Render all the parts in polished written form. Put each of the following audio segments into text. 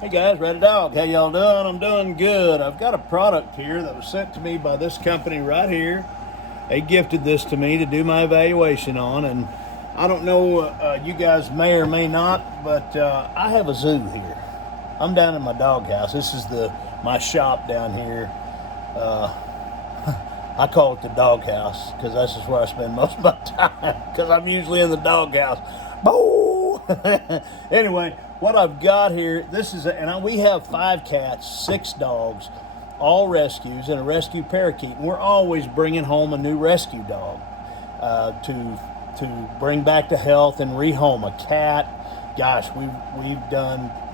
Hey guys, RowdyDawg. How y'all doing? I'm doing good. I've got a product here that was sent to me by this company right here. They gifted this to me to do my evaluation on, and I don't know, you guys may or may not, but I have a zoo here. I'm down in my doghouse. This is my shop down here. I call it the doghouse because that's just where I spend most of my time because I'm usually in the doghouse. Boo! Anyway, what I've got here, we have 5 cats, 6 dogs, all rescues, and a rescue parakeet. And we're always bringing home a new rescue dog to bring back to health and rehome a cat. Gosh,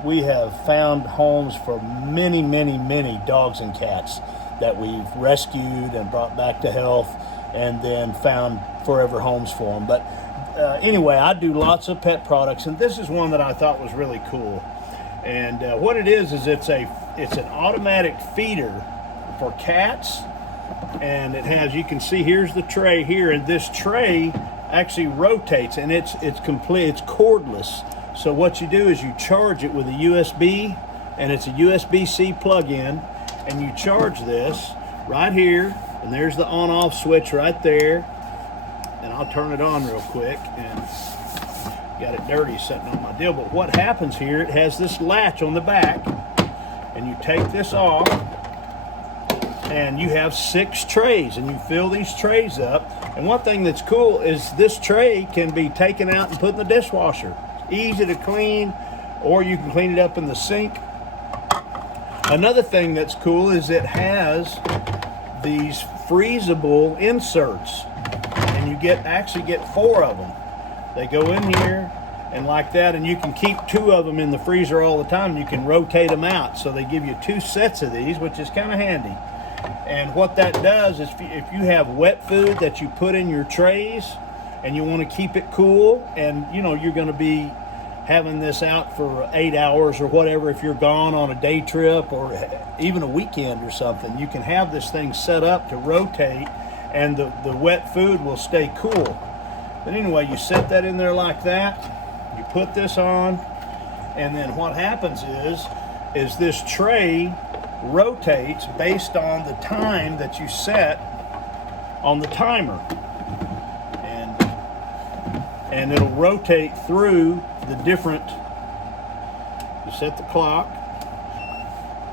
we have found homes for many, many, many dogs and cats that we've rescued and brought back to health and then found forever homes for them. But anyway, I do lots of pet products, and this is one that I thought was really cool. And what it is it's an automatic feeder for cats, and it has, you can see, here's the tray here, and this tray actually rotates, and it's cordless. So what you do is you charge it with a USB, and it's a USB-C plug-in, and you charge this right here, and there's the on-off switch right there. And I'll turn it on real quick, and got it dirty sitting on my deal. But what happens here, it has this latch on the back, and you take this off, and you have 6 trays, and you fill these trays up. And one thing that's cool is this tray can be taken out and put in the dishwasher. Easy to clean, or you can clean it up in the sink. Another thing that's cool is it has these freezable inserts, and you actually get 4 of them. They go in here and like that, and you can keep 2 of them in the freezer all the time. You can rotate them out, so they give you 2 sets of these, which is kind of handy. And what that does is if you have wet food that you put in your trays and you want to keep it cool, and you're going to be having this out for 8 hours or whatever, if you're gone on a day trip or even a weekend or something, you can have this thing set up to rotate, and the wet food will stay cool. But anyway, you set that in there like that, you put this on, and then what happens is this tray rotates based on the time that you set on the timer. And it'll rotate through the different, you set the clock,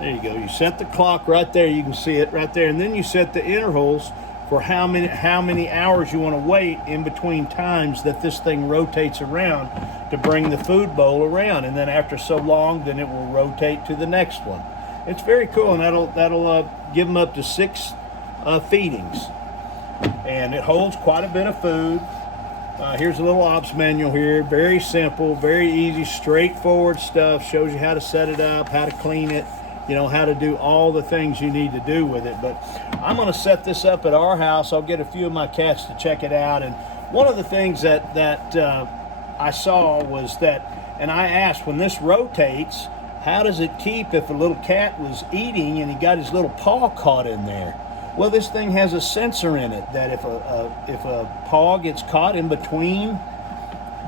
there you go, you set the clock right there, you can see it right there, and then you set the intervals for how many hours you want to wait in between times that this thing rotates around to bring the food bowl around, and then after so long, then it will rotate to the next one. It's very cool, and that'll give them up to 6 feedings, and it holds quite a bit of food. Here's a little ops manual here, very simple, very easy, straightforward stuff, shows you how to set it up, how to clean it, how to do all the things you need to do with it. But I'm going to set this up at our house. I'll get a few of my cats to check it out. And one of the things that I saw was that, and I asked, when this rotates, how does it keep if a little cat was eating and he got his little paw caught in there? Well, this thing has a sensor in it that if a paw gets caught in between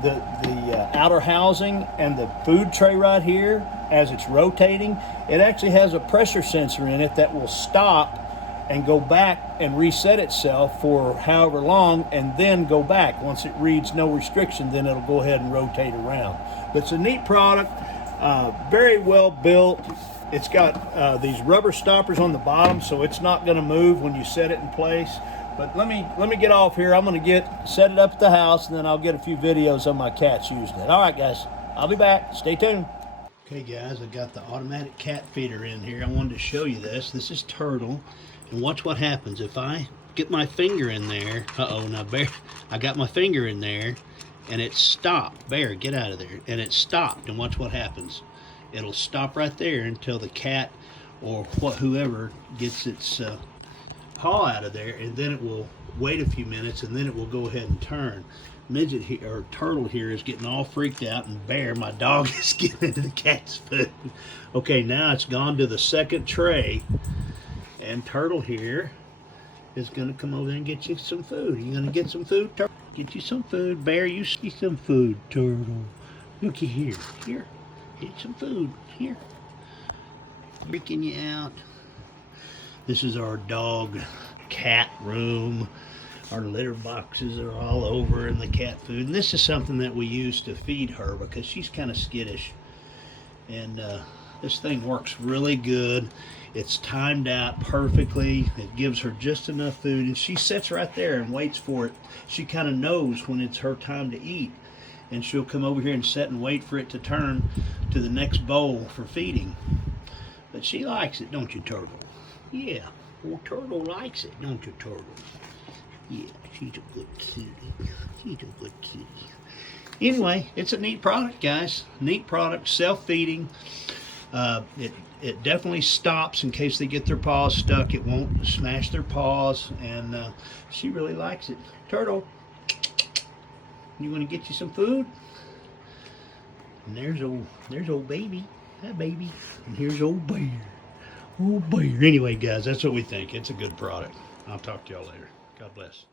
the outer housing and the food tray right here, as it's rotating, it actually has a pressure sensor in it that will stop and go back and reset itself for however long, and then go back. Once it reads no restriction, then it'll go ahead and rotate around. But it's a neat product, very well built. It's got these rubber stoppers on the bottom, so it's not going to move when you set it in place. But let me get off here. I'm going to set it up at the house, and then I'll get a few videos of my cats using it. All right, guys, I'll be back. Stay tuned. Okay, guys, I got the automatic cat feeder in here. I wanted to show you this. This is Turtle, and watch what happens if I get my finger in there. Now Bear, I got my finger in there, and it stopped. Bear, get out of there. And it stopped, and watch what happens. It'll stop right there until the cat or whoever gets its paw out of there, and then it will wait a few minutes, and then it will go ahead and turn. Midget here, or Turtle here, is getting all freaked out, and Bear, my dog, is getting into the cat's food. Okay, now it's gone to the second tray, and Turtle here is going to come over there and get you some food. You going to get some food, Turtle? Get you some food. Bear, you see some food, Turtle. Looky here. Here. Eat some food. Here. freaking you out. This is our dog cat room. Our litter boxes are all over in the cat food. And this is something that we use to feed her because she's kind of skittish. And this thing works really good. It's timed out perfectly. It gives her just enough food. And she sits right there and waits for it. She kind of knows when it's her time to eat. And she'll come over here and sit and wait for it to turn to the next bowl for feeding. But she likes it, don't you, Turtle? Yeah, well, Turtle likes it, don't you, Turtle? Yeah, she's a good kitty. She's a good kitty. Anyway, it's a neat product, guys. Neat product, self-feeding. It definitely stops in case they get their paws stuck. It won't smash their paws, and she really likes it. Turtle, you want to get you some food? And there's old baby. Hi, baby. And here's old bear. Old bear. Anyway, guys, that's what we think. It's a good product. I'll talk to y'all later. God bless.